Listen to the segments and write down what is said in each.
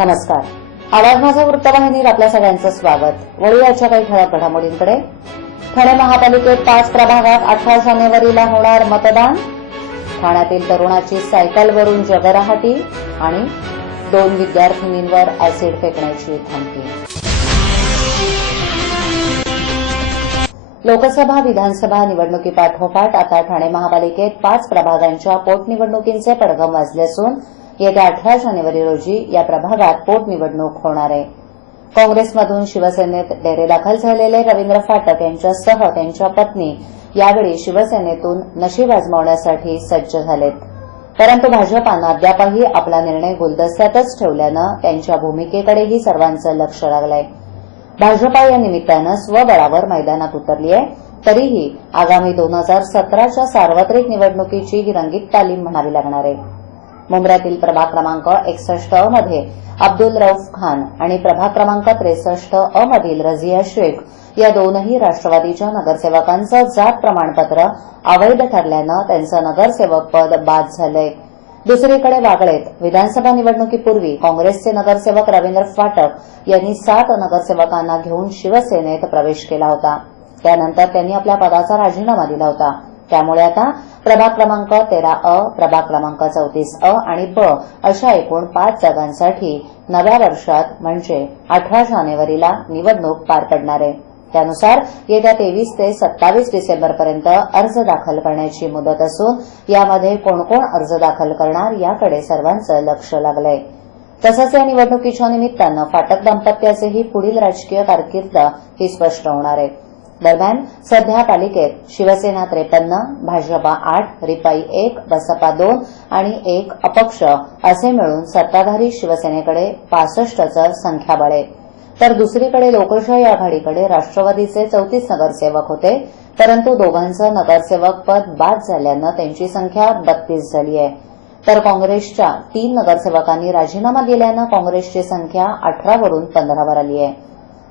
नमस्कार. आवाज माझा वृत्तवाहिनीत आपल्या सगळ्यांचं स्वागत. वळूयाच्या काही ठळक घडामोडींकडे. ठाणे महापालिकेत 5 प्रभागात 18 जानेवारीला होणार मतदान. ठाण्यातील तरुणाची सायकलवरून जगरहाटी आणि 2 विद्यार्थिनींवर अॅसिड फेकण्याची धमकी. लोकसभा विधानसभा निवडणुकीपाठोपाठ आता ठाणे महापालिकेत 5 प्रभागांच्या पोटनिवडणुकींचे पडघम वाजले असून येत्या 18 जानेवारी रोजी या प्रभागात पोटनिवडणूक होणार आहे. काँग्रेसमधून शिवसेनेत डेरेदाखल झालेले रवींद्र फाटक यांच्यासह त्यांच्या पत्नी यावेळी शिवसेनेतून नशीब आजमावण्यासाठी सज्ज झालेत. परंतु भाजपानं अद्यापही आपला निर्णय गुलदस्त्यातच ठेवल्यानं त्यांच्या भूमिकेकडेही सर्वांचं लक्ष लागलंय. भाजपा या निमित्तानं स्वबळावर मैदानात उतरली आहे. तरीही आगामी 2017च्या सार्वत्रिक निवडणुकीची ही रंगीत तालीम म्हणावी लागणार आहे. मुंब्र्यातील प्रभाग क्रमांक 61 मध्ये अब्दुल रऊफ खान आणि प्रभाग क्रमांक 63 मधील रझिया शेख या दोनही राष्ट्रवादीच्या नगरसेवकांचं जात प्रमाणपत्र अवैध ठरल्यानं त्यांचं नगरसेवक पद बाद झालंय. दुसरीकडे वागळेत विधानसभा निवडणुकीपूर्वी काँग्रेसचे नगरसेवक रवींद्र फाटक यांनी 7 नगरसेवकांना घेऊन शिवसेनेत प्रवेश केला होता. त्यानंतर त्यांनी आपल्या पदाचा राजीनामा दिला होता. त्यामुळे आता प्रभाग क्रमांक 13 प्रभाग क्रमांक 34 आणि ब अशा एकूण 5 जागांसाठी नव्या वर्षात म्हणजे 18 जानेवारीला निवडणूक पार पडणार आहे. त्यानुसार येत्या 23 ते 27 डिसेंबरपर्यंत अर्ज दाखल करण्याची मुदत असून यामध्ये कोण कोण अर्ज दाखल करणार याकडे सर्वांचं लक्ष लागलंय. तसंच या निवडणुकीच्या निमित्तानं फाटक दाम्पत्याचेही पुढील राजकीय कारकीर्द ही स्पष्ट होणार आहे. दरम्यान सध्या पालिकेत शिवसेना 53, भाजपा 8, रिपाई 1, बसपा 2 आणि 1 अपक्ष असे मिळून सत्ताधारी शिवसेनेकडे 65चं संख्याबळ आहे. तर दुसरीकडे लोकशाही आघाडीकडे राष्ट्रवादीचे 34 नगरसेवक होते, परंतु दोघांचं नगरसेवक पद बाद झाल्यानं त्यांची संख्या 32 झाली आहे. तर काँग्रेसच्या 3 नगरसेवकांनी राजीनामा दिल्यानं काँग्रेसची संख्या 18 वरून 15 वर आली आहे.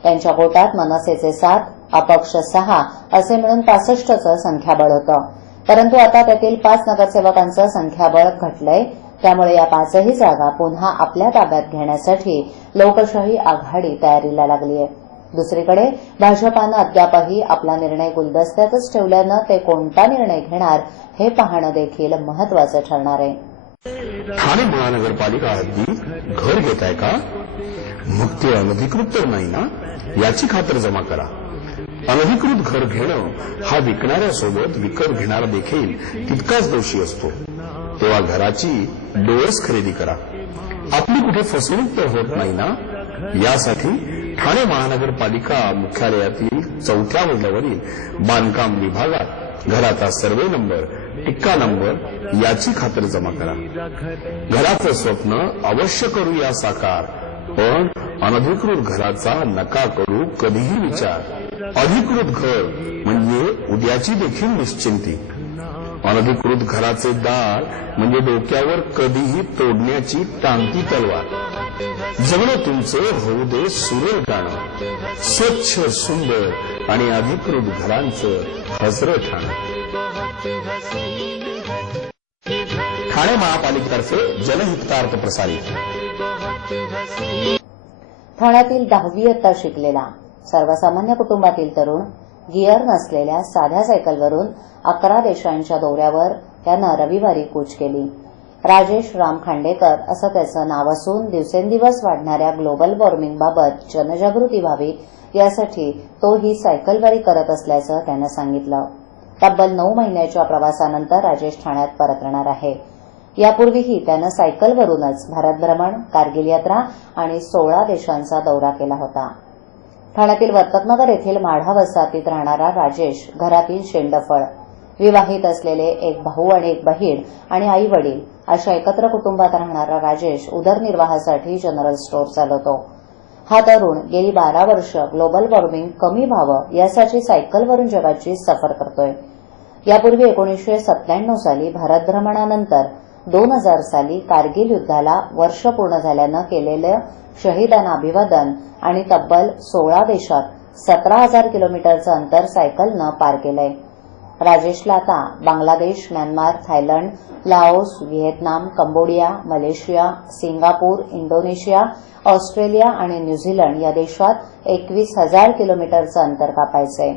त्यांच्या गोटात मनसेचे 7, अपक्ष 6 असे मिळून 65चं संख्याबळ होतं. परंतु आता त्यातील 5 नगरसेवकांचं संख्याबळ घटलंय. त्यामुळे या 5ही जागा पुन्हा आपल्या ताब्यात घेण्यासाठी लोकशाही आघाडी तयारीला लागली आहे. दुसरीकडे भाजपानं अद्यापही आपला निर्णय गुलदस्त्यातच ठेवल्यानं ते कोणता निर्णय घेणार हे पाहणं देखील महत्वाचं ठरणार आहे. ठाणे महानगरपालिका हद्दीत घर घेताय का? मग ते अनधिकृत तर नाही ना, याची खातरजमा करा. अनधिकृत घर घेणं हा विकणाऱ्यासोबत विकत घेणारा देखील तितकाच दोषी असतो. तेव्हा घराची डोळस खरेदी करा. आपली कुठे फसवणूक तर होत नाही ना, यासाठी ठाणे महानगरपालिका मुख्यालयातील 4थ्या मजल्यावरील बांधकाम विभागात घराचा सर्वे नंबर, टिक्का नंबर याची खातरजमा करा. घराचं स्वप्न अवश्य करूया साकार, पण अनधिकृत घराचा नका करू कधीही विचार. अधिकृत घर म्हणजे उद्याची देखील निश्चिंती. अनधिकृत घराचे दार म्हणजे डोक्यावर कधीही तोडण्याची टांगती तलवार. जगणं तुमचं होऊ दे सुरेल गाणं, स्वच्छ सुंदर आणि अधिकृत घरांचं हजरं ठाणं. ठाणे महापालिकेतर्फे जनहितार्थ प्रसारित. ठाण्यातील 10वी इयत्ता शिकलेला सर्वसामान्य कुटुंबातील तरुण गिअर नसलेल्या साध्या सायकलवरून 11 देशांच्या दौऱ्यावर त्यानं रविवारी कूच केली. राजेश राम खांडेकर असं त्याचं नाव असून दिवसेंदिवस वाढणाऱ्या ग्लोबल वॉर्मिंगबाबत जनजागृती व्हावी यासाठी तो ही सायकलवारी करत असल्याचं त्यानं सांगितलं. तब्बल 9 महिन्याच्या प्रवासानंतर राजेश ठाण्यात परतणार आहे. यापूर्वीही त्यानं सायकलवरूनच भारतभ्रमण, कारगिल यात्रा आणि 16 देशांचा दौरा केला होता. ठाण्यातील वर्तकनगर येथील माढा वसाहतीत राहणारा राजेश घरातील शेंडफळ, विवाहित असलेले 1 भाऊ आणि 1 बहीण आणि आई वडील अशा एकत्र कुटुंबात राहणारा राजेश उदरनिर्वाहासाठी जनरल स्टोअर चालवतो. हा तरुण गेली 12 वर्ष ग्लोबल वॉर्मिंग कमी व्हावं यासाठी सायकलवरून जगाची सफर करतोय. यापूर्वी 1997 साली भारतभ्रमणानंतर 2000 साली कारगिल युद्धाला वर्ष पूर्ण झाल्यानं केलेलं शहीदांना अभिवादन आणि तब्बल 16 देशात 17,000 किलोमीटरचं अंतर सायकलनं पार केलंय. राजेश लाता Bangladesh, Myanmar, Thailand, Laos, Vietnam, Cambodia, Malaysia, Singapore, Indonesia, Australia आणि न्यूझीलंड या देशात 21,000 किलोमीटरचं अंतर कापायचंय.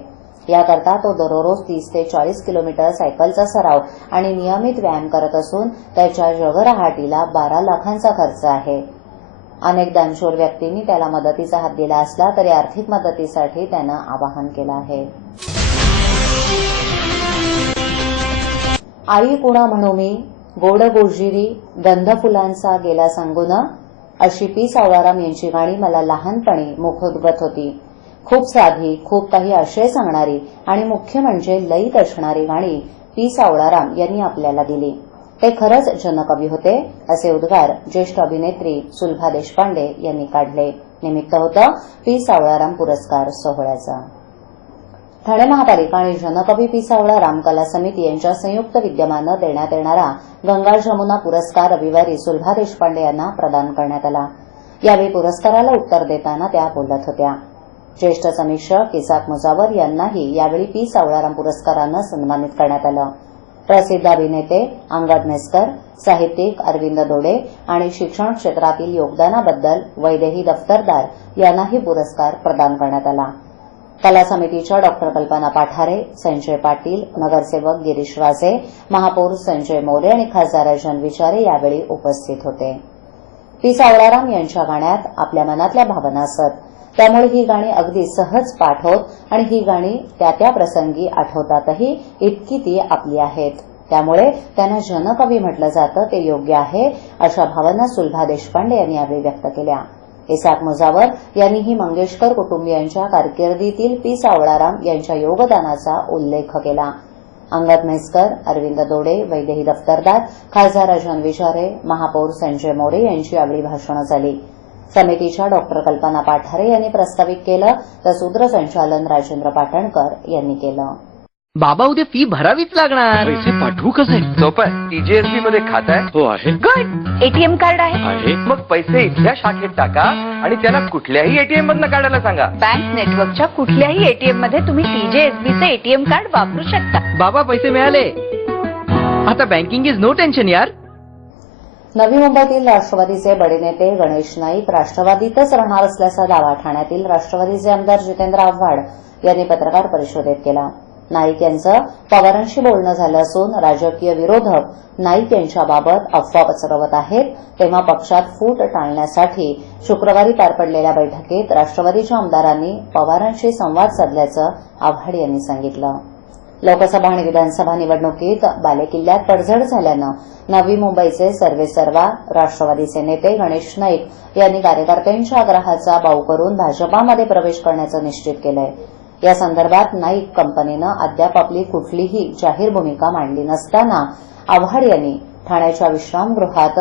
याकरता तो दररोज 30 ते 40 किलोमीटर सायकलचा सराव आणि नियमित व्यायाम करत असून त्याच्या जगरहाटीला 12 लाखांचा खर्च आहे. अनेक दानशूर व्यक्तींनी त्याला मदतीचा हात दिला असला तरी आर्थिक मदतीसाठी त्यानं आवाहन केलं आहे. आई कुणा म्हणू मी, गोड गोजिरी, गंध फुलांचा गेला सांगून, अशी पी सावळाराम यांची गाणी मला लहानपणी मुखोद्गत होती. खूप साधी, खूप काही आशय सांगणारी आणि मुख्य म्हणजे लयीत असणारी गाणी पी सावळाराम यांनी आपल्याला दिली. ते खरंच जनकवी होते, असे उद्गार ज्येष्ठ अभिनेत्री सुलभा देशपांडे यांनी काढले. निमित्त होतं पी सावळाराम पुरस्कार सोहळ्याचा. ठाणे महापालिका आणि जनकवी पी सावळाराम कला समिती यांच्या संयुक्त विद्यमानं देण्यात येणारा गंगा जमुना पुरस्कार रविवारी सुलभा देशपांडे यांना प्रदान करण्यात आला. यावेळी पुरस्काराला उत्तर देताना त्या बोलत होत्या. ज्येष्ठ समीक्षक इसाक मुजावर यांनाही यावेळी पी सावळाराम पुरस्कारानं सन्मानित करण्यात आलं. प्रसिद्ध अभिनेते अंगद नेस्कर, साहित्यिक अरविंद दोडे आणि शिक्षण क्षेत्रातील योगदानाबद्दल वैदेही दफ्तरदार यांनाही पुरस्कार प्रदान करण्यात आला. कला समितीच्या डॉ कल्पना पाठारे, संजय पाटील, नगरसेवक गिरीश वाझे, महापौर संजय मोरे आणि खासदार अर्जन विचारे यावेळी उपस्थित होते. पी सावळाराम यांच्या गाण्यात आपल्या मनातल्या भावना असत, त्यामुळे ही गाणी अगदी सहज पाठ होत आणि ही गाणी त्या त्या प्रसंगी आठवतातही, इतकी ती आपली आहेत. त्यामुळे त्यांना जनकवी म्हटलं जातं ते योग्य आहे, अशा भावना सुलभा देशपांडे यांनी यावेळी व्यक्त केल्या. इसाक मुजावर यांनीही मंगेशकर कुटुंबियांच्या कारकिर्दीतील पी सावळाराम यांच्या योगदानाचा उल्लेख केला. अंगद नेस्कर, अरविंद दोडे, वैदेही दफ्तरदार, खासदार अर्जन विचारे, महापौर संजय मोरे यांची यावेळी भाषणं झाली. समितीच्या डॉ कल्पना पाठारे यांनी प्रस्तावित केलं तर सूत्रसंचालन राजेंद्र पाटणकर यांनी केलं. बाबा उद्या फी भरावीच लागणार. पैसे पाठवू कसे? सोपं आहे. टीजीएसबी मध्ये खातं आहे. हो आहे. गुड. एटीएम कार्ड आहे. मग पैसे इथल्या शाखेत टाका आणि त्याला कुठल्याही एटीएम मधनं काढायला सांगा. बँक नेटवर्कच्या कुठल्याही एटीएम मध्ये तुम्ही टीजेएसबीचे एटीएम कार्ड वापरू शकता. बाबा पैसे मिळाले. आता बँकिंग इज नो टेन्शन यार. नवी मुंबईतील राष्ट्रवादीचे बडे नेते गणेश नाईक राष्ट्रवादीतच राहणार असल्याचा दावा ठाण्यातील राष्ट्रवादीचे आमदार जितेंद्र आव्हाड यांनी पत्रकार परिषदेत केला. नाईक यांचं पवारांशी बोलणं झालं असून राजकीय विरोधक नाईक यांच्याबाबत अफवा पसरवत आहेत, तेव्हा पक्षात फूट टाळण्यासाठी शुक्रवारी पार पडलेल्या बैठकीत राष्ट्रवादीच्या आमदारांनी पवारांशी संवाद साधल्याचं आव्हाड यांनी सांगितलं. लोकसभा आणि विधानसभा निवडणुकीत बालेकिल्ल्यात पडझड झाल्यानं नवी मुंबईचे सर्वेसर्वा राष्ट्रवादीचे नेते गणेश नाईक यांनी कार्यकर्त्यांच्या आग्रहाचा बाऊ करून भाजपामध्ये प्रवेश करण्याचं निश्चित केलंय. या संदर्भात नाईक कंपनीनं अद्याप आपली कुठलीही जाहीर भूमिका मांडली नसताना आव्हाड यांनी ठाण्याच्या विश्रामगृहात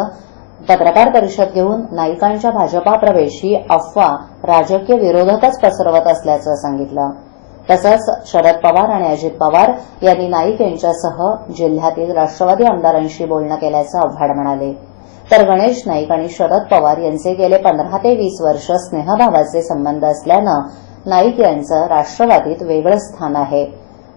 पत्रकार परिषद घेऊन नाईकांच्या भाजपा प्रवेश ही अफवा राजकीय विरोधकच पसरवत असल्याचं सांगितलं. तसंच शरद पवार आणि अजित पवार यांनी नाईक यांच्यासह जिल्ह्यातील राष्ट्रवादी आमदारांशी बोलणं केल्याचं आव्हाड म्हणाले. तर गणेश नाईक आणि शरद पवार यांचे गेले 15 ते 20 वर्ष स्नेहभावाचे संबंध असल्यानं नाईक यांचं राष्ट्रवादीत वेगळं स्थान आहे.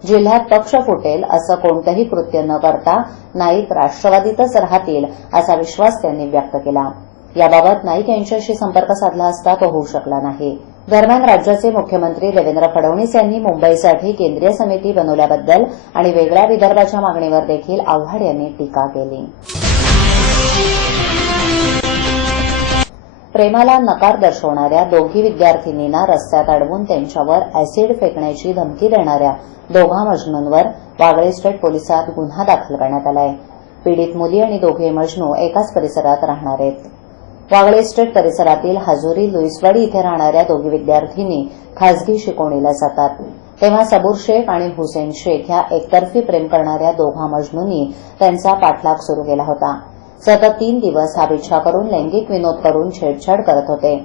जिल्ह्यात पक्ष फुटेल असं कोणतंही कृत्य न करता नाईक राष्ट्रवादीतच राहतील असा विश्वास त्यांनी व्यक्त केला. याबाबत नाईक यांच्याशी संपर्क साधला असता तो होऊ शकला नाही. दरम्यान राज्याचे मुख्यमंत्री देवेंद्र फडणवीस यांनी मुंबईसाठी केंद्रीय समिती बनवल्याबद्दल आणि वेगळ्या विदर्भाच्या मागणीवर देखील आव्हाड यांनी टीका केली. प्रेमाला नकार दर्शवणाऱ्या दोघी विद्यार्थिनींना रस्त्यात अडवून त्यांच्यावर अॅसिड फेकण्याची धमकी देणाऱ्या दोघा मजनूंवर वागळे स्टेट पोलिसात गुन्हा दाखल करण्यात आला आहे. पीडित मुली आणि दोघे मजनू एकाच परिसरात राहणार आहेत. वागळे स्टेट परिसरातील हजुरी लुईसवाडी इथे राहणाऱ्या दोघी विद्यार्थिनी खासगी शिकवणीला जातात. तेव्हा सबूर शेख आणि हुसेन शेख ह्या एकतर्फी प्रेम करणाऱ्या दोघा मजनूंनी त्यांचा पाठलाग सुरू केला होता. सतत 3 दिवस हा पिछा करून लैंगिक विनोद करून छेडछाड करत होते.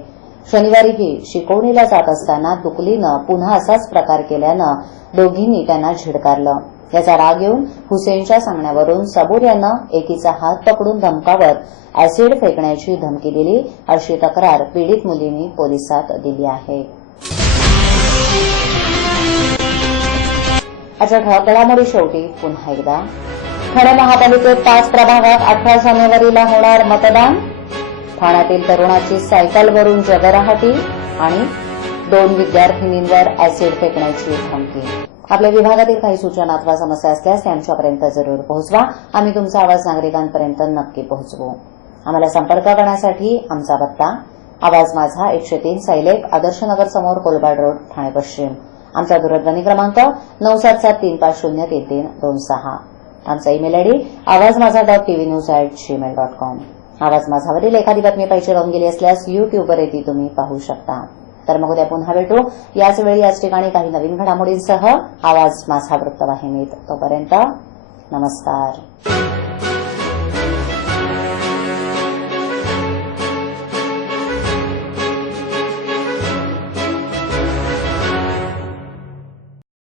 शनिवारीही शिकवणीला जात असताना दुकलीनं पुन्हा असाच प्रकार केल्यानं दोघींनी त्यांना झिडकारलं. याचा राग येऊन हुसेनच्या सांगण्यावरून सबूर यानं एकीचा हात पकडून धमकावत अॅसिड फेकण्याची धमकी दिली, अशी तक्रार पीडित मुलींनी पोलिसात दिली आहे. अशा ठळक घडामोडी शेवटी पुन्हा एकदा. ठाणे महापालिकेत 5 प्रभागात 18 जानेवारीला होणार मतदान. ठाण्यातील तरुणाची सायकलवरून जगरहाटी आणि 2 विद्यार्थिनींवर अॅसिड फेकण्याची धमकी. आपल्या विभागातील काही सूचना अथवा समस्या असल्यास त्या आमच्यापर्यंत जरूर पोहोचवा. आम्ही तुमचा आवाज नागरिकांपर्यंत नक्की पोहोचवू. आम्हाला संपर्क करण्यासाठी आमचा पत्ता आवाज माझा 103 सायलेक आदर्शनगर समोर कोलबाड रोड ठाणे पश्चिम. आमचा दूरध्वनी क्रमांक 9773503326. आमचा ईमेल आयडी awazmaza.tvnews@gmail.com. आवाज माझावरील एखादी बातमी पाहिजे राहून गेली असल्यास युट्यूबवर ती तुम्ही पाहू शकता. तर मग उद्या पुन्हा भेटू याच वेळी याच ठिकाणी काही नवीन घडामोडींसह आवाज माझा वृत्तवाहिनीत. तोपर्यंत नमस्कार.